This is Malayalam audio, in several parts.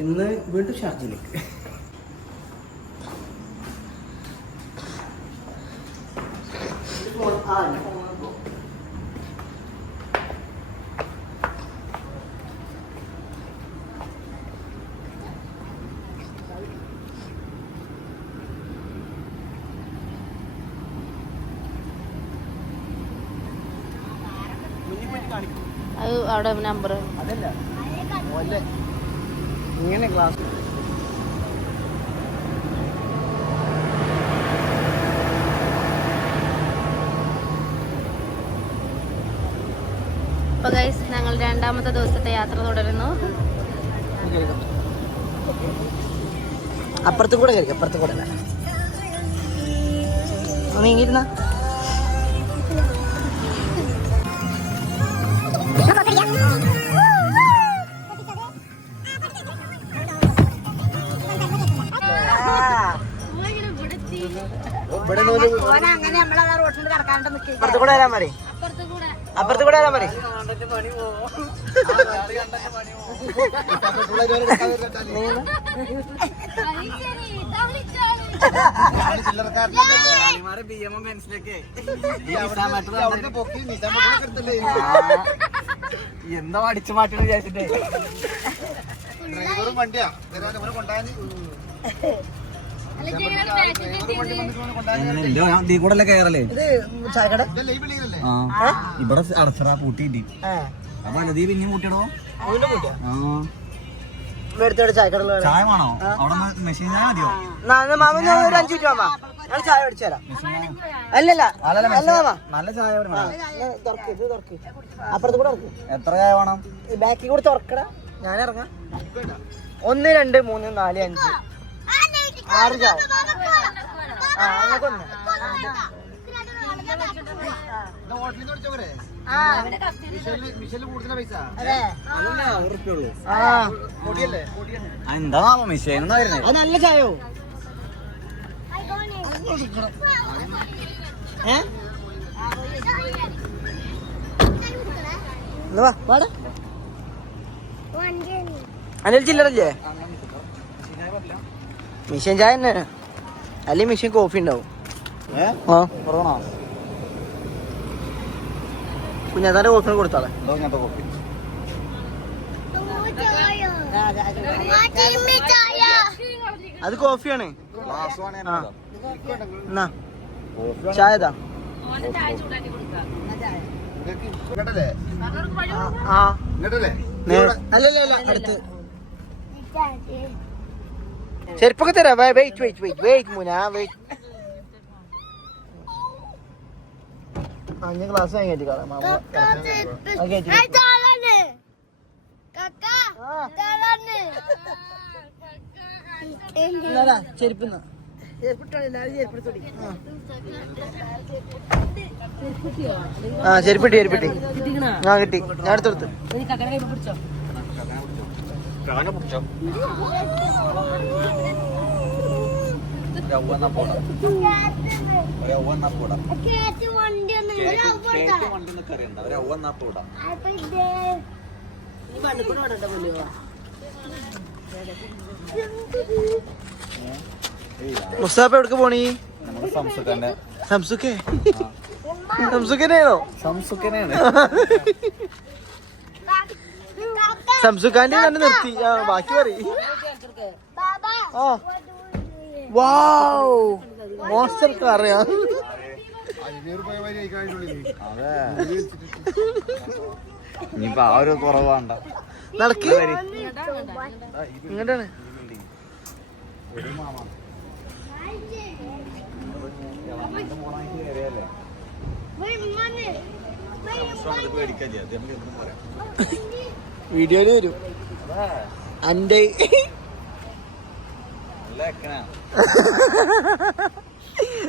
ഇന്ന് വീണ്ടും ഷാർജയിലേക്ക്. അത് അവിടെ നമ്പർ അതല്ല ഇങ്ങനെ ക്ലാസ് അപ്പോൾ ഗൈസ് ഞങ്ങൾ രണ്ടാമത്തെ ദിവസത്തെ യാത്ര തുടരുന്നു. അപ്പുറത്ത് കൂടെ കഴിക്കാം, അപ്പുറത്ത് കൂടെ നീങ്ങിരുന്ന അപ്പുറത്ത് കൂടെ വരാൻ മതി, അപ്പുറത്ത് കൂടെ വരാൻ മതി. എന്താ അടിച്ചു മാറ്റണം വിചാരിച്ചിട്ടേ വണ്ടിയാ കൂടെ കയറല്ലേ. ഇവിടെ അടച്ചറാ പൂട്ടിട്ട് അപ്പൊ അല്ലതീ പിന്നെ കൂട്ടിയടോ. ചായ വേണോ? അവിടെ മെഷീൻ ചായ മതിയോ? ഒരു 5 മിനിറ്റ് മാമാ, ഞാൻ ചായ മേടിച്ചു തരാം. അല്ലല്ല നല്ല ചായ അപ്പുറത്ത് കൂടെ ഇറക്കും. എത്ര ചായ വേണം? ബാക്കിൽ കൂടെ തുറക്കട, ഞാൻ ഇറങ്ങാം. 1 2 3 4 5 6 ചായ. അങ്ങനൊക്കെ ഒന്ന് എന്താ മിഷേൻ നല്ല ചായോ? അനിൽ ചില്ലറല്ലേ? മിഷൻ ചായ തന്നെ അല്ലെ മിഷൻ കോഫി ഉണ്ടാവും. കുഞ്ഞാത്താന്റെ കോഫി കൊടുത്താളെ. അത് കോഫിയാണ്. ചായതാ അല്ലല്ല അടുത്ത് ചെരുപ്പൊക്കെ തരാം. വെയിറ്റ് മുന വെയിറ്റ്. ഞാൻ ക്ലാസ് വാങ്ങി ചെരുപ്പ് ചെരുപ്പിട്ടി ആ കിട്ടി. ഞാൻ അടുത്തെടുത്ത് മുസ്താഫ എവിടേക്ക് പോണീ? സംസുഖനെയാണോ? സംസുഖാന്റെ തന്നെ നിർത്തി. ബാക്കി പറയും. മോസ്റ്റർ കാറിയാ ഇനിയിപ്പോ ആ ഒരു കുറവാണ്ട. നടക്ക് ഇങ്ങോട്ടാണ്. വീഡിയോയില് വരും അന്റെ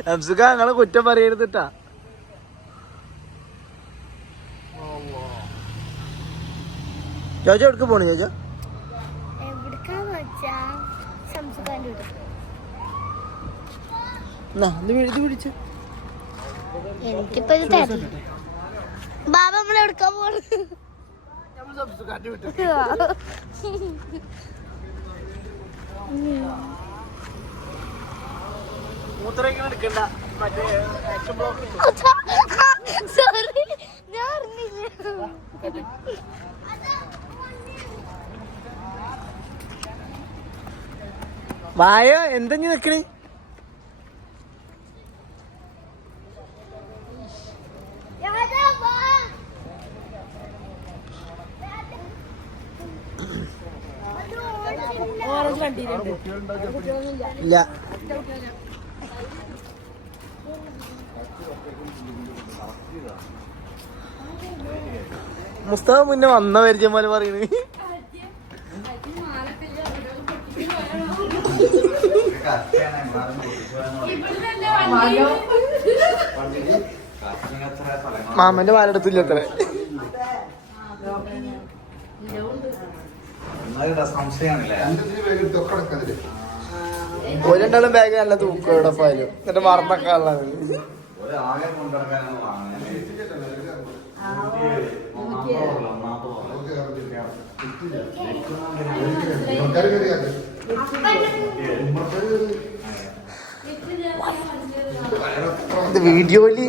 ഹംസുഖ ഞങ്ങളെ കുറ്റം പറയരുതിട്ടാ. ജോജോ എവിടേക്ക് പോണു? ജോജോ ഇത് പിടിച്ചു. എനിക്കിപ്പോ ബാബ നമ്മളെവിടുക്കാ പോണു? മൂത്രമൊക്കെ എടുക്കണ്ട മറ്റേ ആക്ഷൻ ബ്ലോക്ക് സോറി ഞാൻ അറിഞ്ഞില്ല. വായോ എന്താ നീ നിക്കണേ? ഇല്ല മുസ്തഫ മുന്നേ വന്ന പരിചയം പോലെ പറയുന്നത്. മാമന്റെ പാലെടുത്തില്ല അത്ര. ഒരെണ്ടാളും ബാഗ് നല്ല തൂക്കം ഇവിടെ പോയാലും എന്നിട്ട് മറന്നൊക്കെ ഉള്ളത്. ഇത് വീഡിയോയില്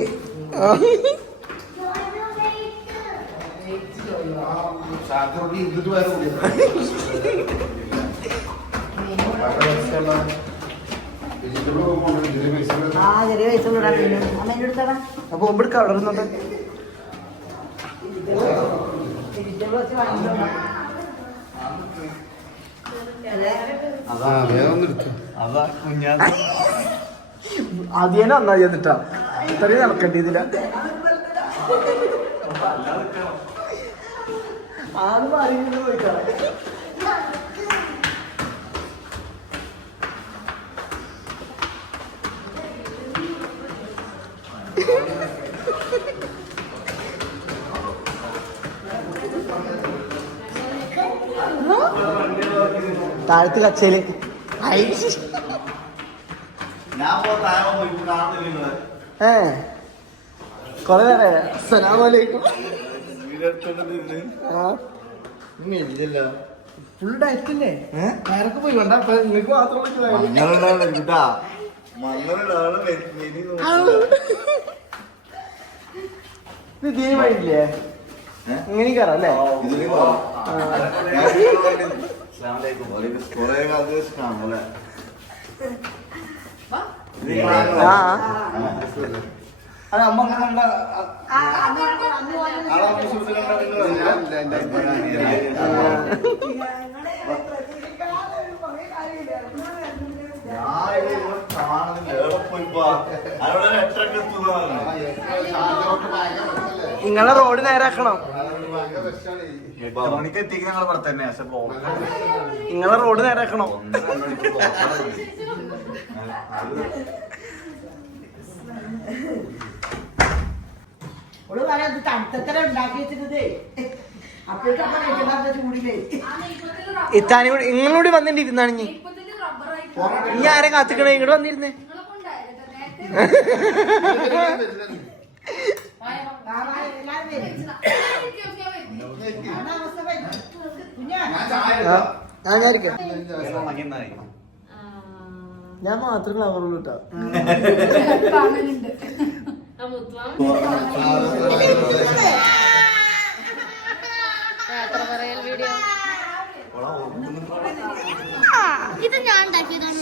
അപ്പൊ ഒമ്പെടുക്ക അവിടെ ഇരുന്നോട്ടെ. ആദ്യേനെ വന്നാ ചെന്നിട്ടാ ഇത്രയും നടക്കേണ്ടിയതില്ല. ആള് മാറി പോയിട്ടാ. താഴത്ത് കച്ചയില് കൊറേ നേരം അസ്സലാമലൈക്കും. ഫുൾ ഡയറ്റ് അല്ലേ? നേരൊക്കെ പോയി വേണ്ട നിങ്ങൾക്ക് മാത്രം തീരെ വഴിയില്ലേ? ഇങ്ങനെ കയറാം അല്ലേ? അമ്മ നിങ്ങളെ റോഡ് നേരാക്കണം. നിങ്ങളെ റോഡ് നേരാക്കണം. ഇത്താനും കൂടി നിങ്ങളോട് വന്നിട്ടിരുന്നാണ് ഇനി ആരെ കാത്തിക്കണേ? ഇങ്ങോട്ട് വന്നിരുന്നേ. ഞാൻ മാത്രമേ കളറുള്ളൂ കേട്ടോ. ഇത് ഞാൻ ഉണ്ടാക്കിയതാണ്.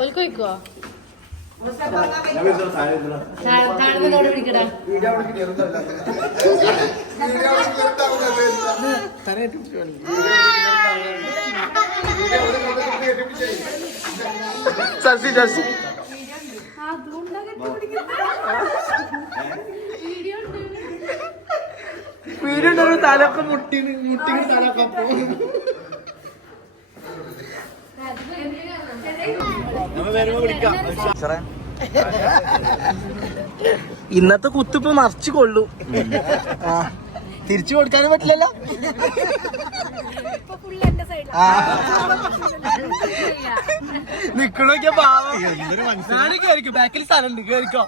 ഒലിക്കോ താഴ്ന്നോട് പിടിക്കടാ. ശശി ശശി വീഡിയോ ഉണ്ടോ? തലൊക്കെ മുട്ടി തലൊക്കെ ഇന്നത്തെ കുത്തിപ്പ് മറിച്ച് കൊള്ളു. തിരിച്ചു കൊടുക്കാനും പറ്റില്ലല്ലോ. നിക്കണോക്കിയ പാവം ഞാന് കേറിക്കോ ബാക്കിൽ സ്ഥലമുണ്ട് കേറിക്കോ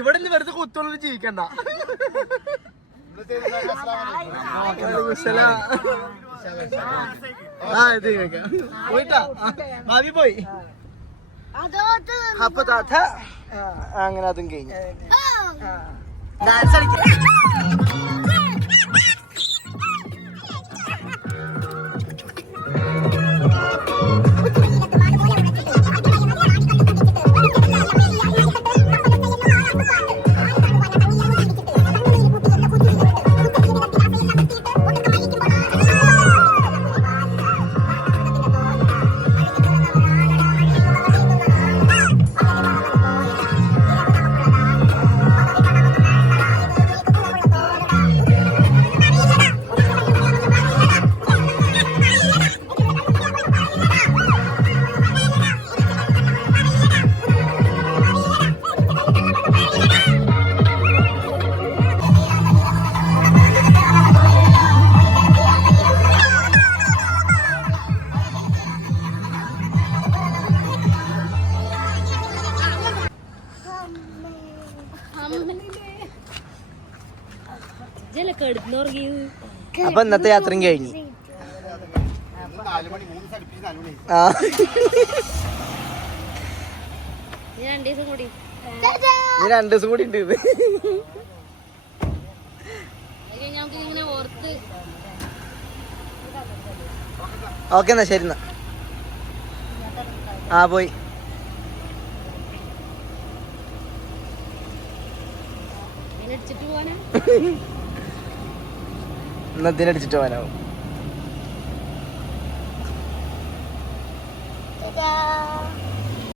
ഇവിടെ നിന്ന് വെറുതെ കുത്തോളം ജീവിക്കണ്ട ഇത് കേൾക്കാം പോയിട്ടാ ഭാവി പോയി അപ്പൊ താത്ത അങ്ങനെ അതും കഴിഞ്ഞു ഡാൻസ് കളിക്കാം അപ്പൊ ഇന്നത്തെ യാത്രയും കഴിഞ്ഞു ഈ 2 ദിവസം കൂടി ഉണ്ട് ഓക്കെ എന്നാ ശരി എന്നാ പോയി ഇന്നത്തിനടിച്ചിട്ട് പോകാനാവും